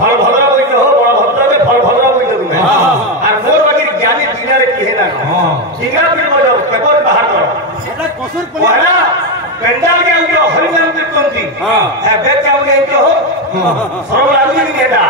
फल भद्र बोलते हो बड़ भद्र के फल भद्र बोलते तुम्हें और मोर बाकी ज्ञानी दुनिया रे की है ना सिंगा फिर बजाओ पेपर बाहर करो এটা কসুর वाला पेंडाल के उनको हरि नाम कीर्तन थी है बेच का उनके इनको हो सर्व लागू नहीं देता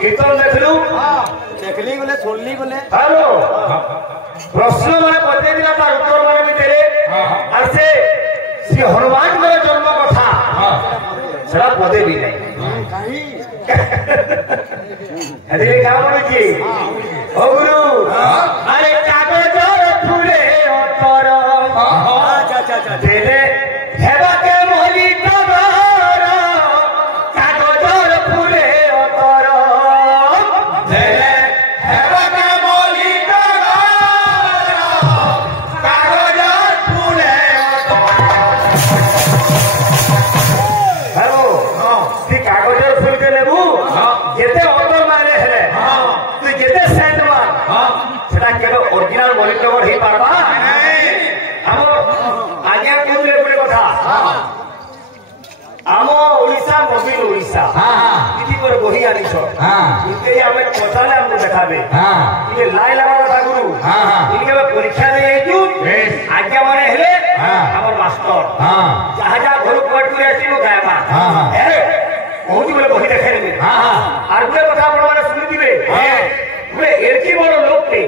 कीर्तन देखलु দেখলি গলে छोड़ली গলে हेलो प्रश्न माने पते दिला तार उत्तर माने भी देले और से श्री हनुमान के जन्म कथा सेरा पदे भी नहीं काई अरे का बोले जी ओ गुरु अरे कागजर फूले अतर अच्छा देले हेबा के मोहली तगर कागजर फूले अतर देले हेबा के मोहली तगर कागजर फूले हेलो ती कागजर फूल के लेबू जेते अतर माने हेले तू जेते सेंट मार सेटा केरो ओरिजिनल मोहली तगर ही पारबा हम आज्ञा कोले पड़े कथा आम ओडिशा मोबिल ओडिशा इति पर बही आनी छ इते हमें पछाले हमको देखाबे इके लाई लगा कथा गुरु इनके परीक्षा दे आइतु आज्ञा माने हेले हमर मास्टर जहा जहा घर कोट करे आसीबो गायबा ए बहुत बोले बही देखाइ रे आर बोले कथा आपण माने सुनि दिबे बोले एरकी बड़ लोक थे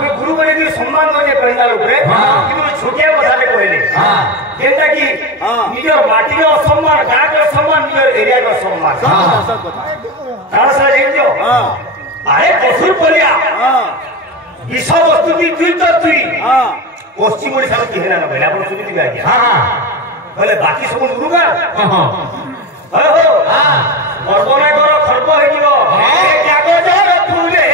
वे गुरु बने भी सम्मान करे पहिला लोक रे किंतु छोटिया कथा ले कहले जेंता कि निजर माटी रो सम्मान गाँ रो सम्मान निजर एरिया रो सम्मान सब कथा तार से जेंजो आए पशुर पलिया इस वस्तु की तुई तो तुई पश्चिम ओडिसा रो केहना न भले आपण सुनि दिबे आज्ञा भले बाकी सब गुरु का हो बर्बना करो खर्ब हे जीवो ए कागजर फूले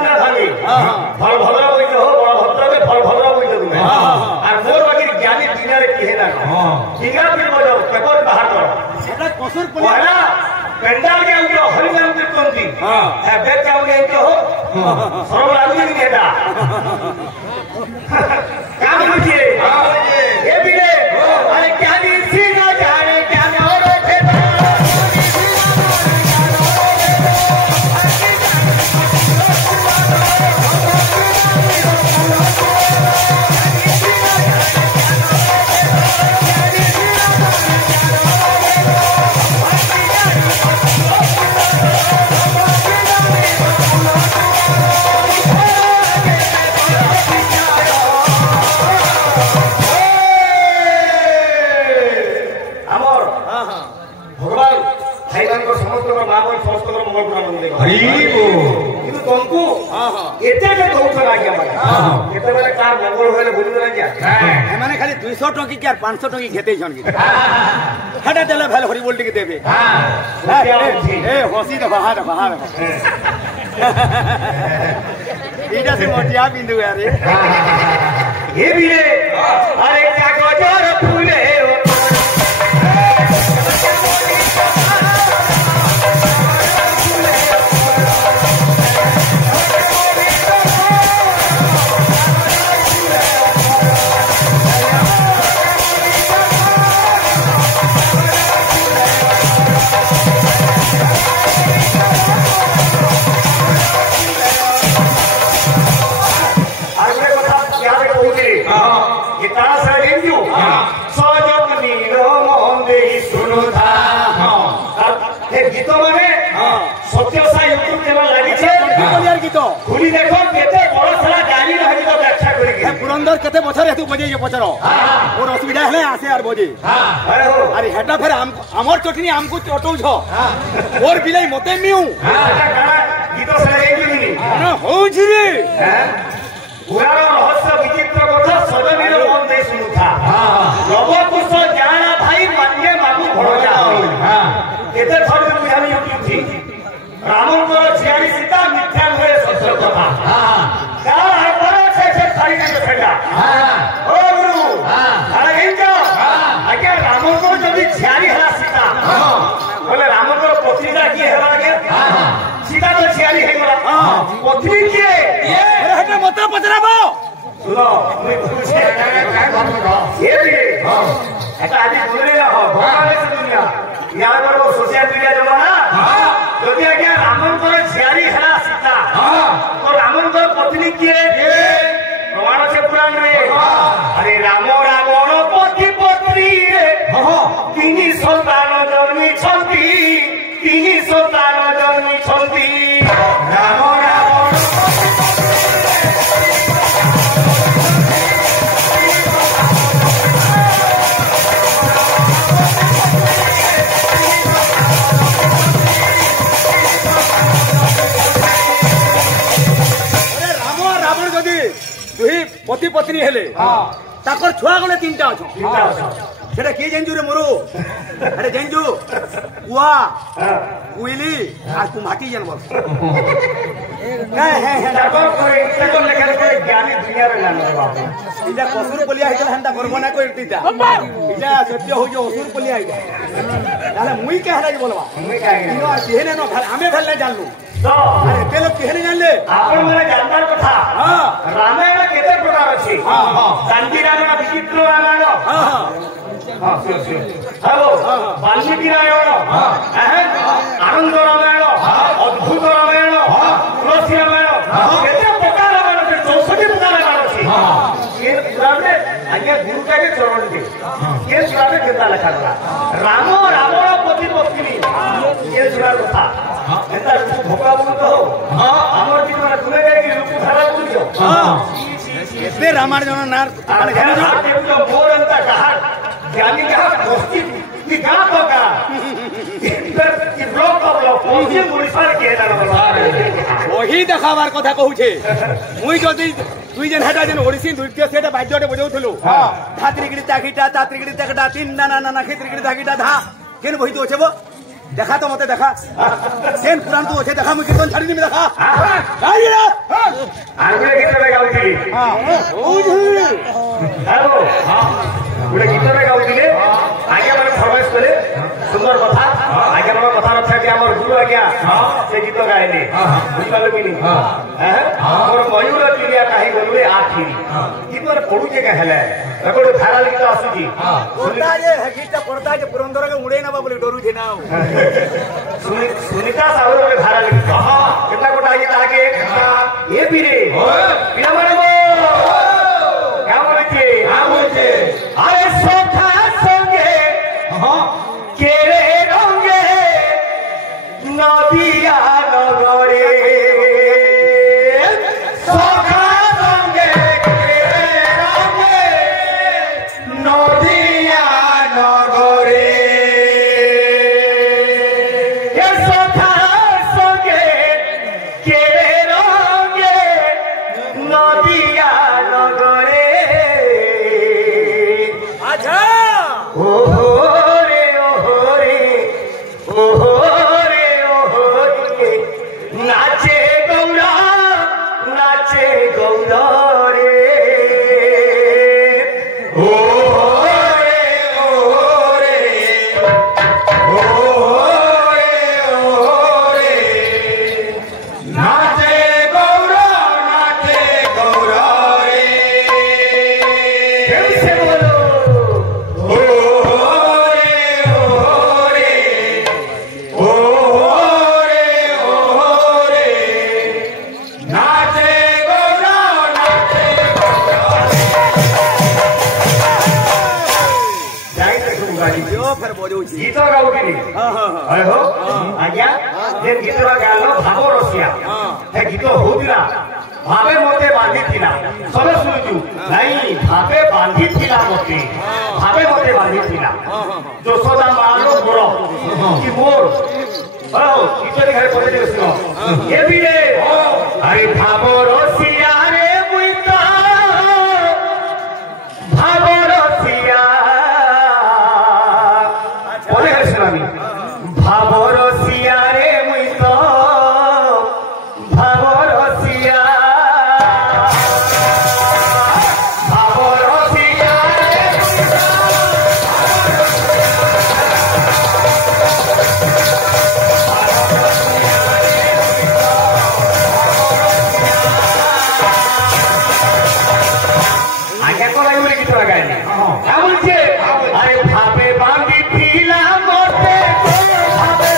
फल भद्र बोलते हो बड़ भद्र के फल भद्र बोलते तुम्हें और मोर बाकी ज्ञानी दुनिया रे की है ना सिंगा फिर बजाओ पेपर बाहर करो এটা কসুর वाला पेंडाल के उनको हरि नाम कीर्तन थी है बेच का उनके इनको हो सर्व लागू नहीं देता क्या बोलिए ये भी ले अरे क्या दी सी ना जाने क्या और ତମକୁ ଏତେ କେ ଦଉଛନ ଆଜ୍ଞା ମାନେ କେତେବେଳେ କାହାର ମଙ୍ଗଳ ହେଲେ ବୁଲି ଦେଲା ଆଜ୍ଞା ଏମାନେ ଖାଲି 200 ଟଙ୍କି କି 500 ଟଙ୍କି घेतेछन कि हटा देले भेल हरि बोल टिके देबे ए हसी दे बाहर इटा से मोटिया बिंदु यार ये भी रे अरे कागजर फूले खुली देखो केते बड़ सारा गाली रही तो व्याख्या करी के पुरंदर केते बछर हेतु बजे ये पचरो और असुविधा हेले आसे आर बजे अरे हेटा फेर हमर चटनी हमको चटौ छ और बिलाई मते मिउ गीत सले एकी ना हो छिरे पुराण रहस्य विचित्र कथा सजनीर मन दे सुनुथा लवकुश जाना भाई मान्य मामू भरोसा केते थर बुझानी उठी रामंकर झियारी सीता मिथ्या हुए सत्य कथा का हमारा से खाली नहीं बैठा ओ गुरु अरे इंजो आगे रामंकर जदी झियारी हला सीता बोले रामंकर पत्नीटा की हेबा के सीता तो झियारी हे गला पत्नी की अरे हटे मत पचराबो सुनो मैं पूछे काय बात करो ये भी এটা আদি বলে না ভগবানের দুনিয়া ইয়ার পর সোশ্যাল মিডিয়া জমানা যদি আজ্ঞা রামঙ্কর ঝিয়ারি হেলা সীতা তো রামঙ্কর পত্নী কিয়ে প্রমাণ আছে পুরাণ রে আরে রাম রাবণ পতি পত্নী রে তিনি সন্তান জন্মিছন্তি রাম রাবণ पति पत्नी हेले ताकर छुआ गले तीनटा अछि सेटा के जेंजू रे मोरू अरे जेंजू कुआ कुइली आ कुमाटी जनबो काय है ताकर कोई ताकर लेकर कोई ज्ञानी दुनिया रे जानबा इजा कसुर पलिया हितला हंता करबो ना कोई इटा इजा सत्य हो जो असुर पलिया हिता ताले मुई के हला बोलबा मुई काहे इनो केहने न हमें भेल जानलु तो अरे ते लोग केहने जानले आपण मने जानतार कथा रामायण केते प्रकार अछि गांधी रामायण विचित्र रामायण हेलो वाल्मीकि रामायण आनंद रामायण अद्भुत रामायण तुलसी रामायण केते प्रकार रामायण 64 प्रकार रामायण अछि ये पुराण में आगे गुरु के चरण दे ये पुराण में केता लिखा गला राम रावण पति पत्नी ये सुरा कथा एता भोका बोल तो हमर जीवन तुमे गए कि रूप धारा बोल जो एते रामायण जन नार आने जो मोर अंता कहा ज्ञानी का दोस्ती की गा तो का इधर की ब्लॉक ऑफ ब्लॉक पहुंचे मुनिफार के ना वही देखाबार कथा कहू छे मुई जदी दुई जन हेटा जन ओडिसी नृत्य सेटा बाद्यटे बजाउथलो धात्रिगिरी तागिटा तात्रिगिरी तागटा तीन नाना नाना खेत्रिगिरी तागिटा धा केन बहित होछेबो देखा तो मते देखा सेन पुराण तो होछे देखा मुई कीर्तन छाड़ी में देखा गाई रे आंगले गीत में गाउथी हेलो गुडे गीत में गाउथी आगे माने फरमाइश करे सुंदर कथा आगे माने कथा रखा कि हमर गुरु आज्ञा से गीत गाइले बुझिबालो कि नहीं और मयूर चिड़िया काहे बोलुए आखी गीत में पडु जे कहले रेकॉर्ड भाइरल गीत आसुची सुनता ये गीत पड़ता जे पुरंदर के मुड़े ना बोले डरू थे ना सुनीता साहब में भाइरल गीत कितना कोटा गीत आगे ये भी रे बिना माने क्या बोलते अरे सोखा संगे केरे रंगे नदिया नगरे सोखा संगे केरे रंगे नदिया नगरे ये सोखा संगे केरे गीत गाऊ कि अरे हो आज्ञा जे गीत गालो भाव रसिया हे गीत होतिला भावे मते बांधी थिला सबे सुनिजु नहीं भावे बांधी थिला मते बांधी थिला यशोदा मालो मोर कि मोर ओ गीत रे घरे पड़े सुनो ये भी रे अरे भाव रसिया रे मुई तो भाव रसिया पड़े सुनामी भाव रसिया रे मुई तो भाव रसिया अरे भावे बांधी थीला मोते भावे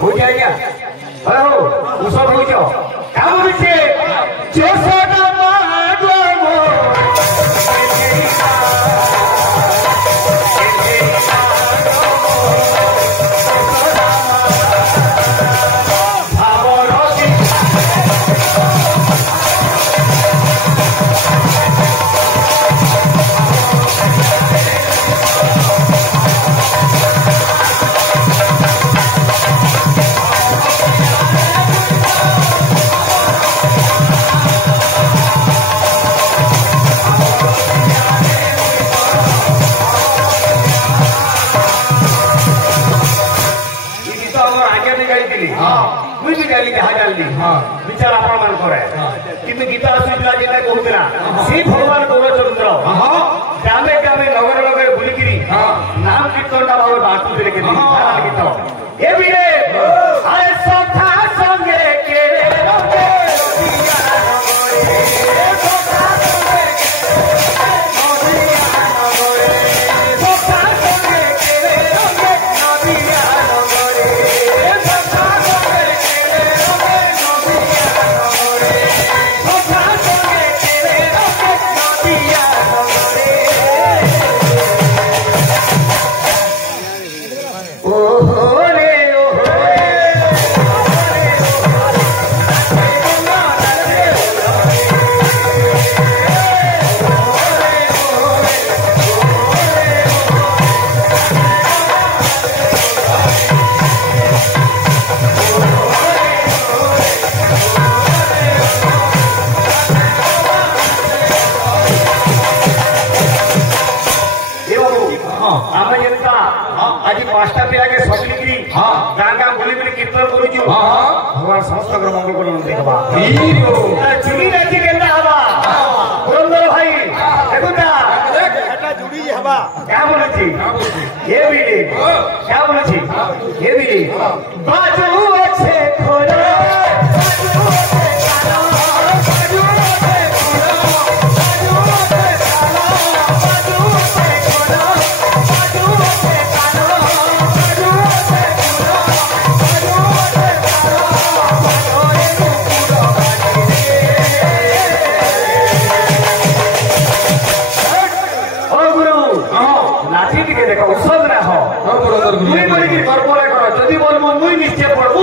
हो जाएगा हेलो सब हो जाओ क्या बोलছে যশোদা মা গো मुई भी गाली जहा गाली विचार आपण मान करे किंतु गीता सुनिला जेता कहूतला श्री भगवान गौरचंद्र ग्रामे ग्रामे नगर नगर बुलिकिरी नाम कीर्तन का भाव बाटू दे के धारा गीत ए भी रे अरे सखा संगे के रंगे आज पांचटा पिला के सकली गाँ गाँ बोली बोली कीर्तन करूछु भगवान समस्त मंगल करूँ देखबा चुनी राजी केना हवा पुरंदर भाई देखुता एटा जुड़ी हवा क्या बोले छी ये भी क्या बोले छी ये भी बाजू अच्छे खोलो देखो उत्सव ना हो मुई बोली कि कर्म करो जदि बोल मुई निश्चय पड़बू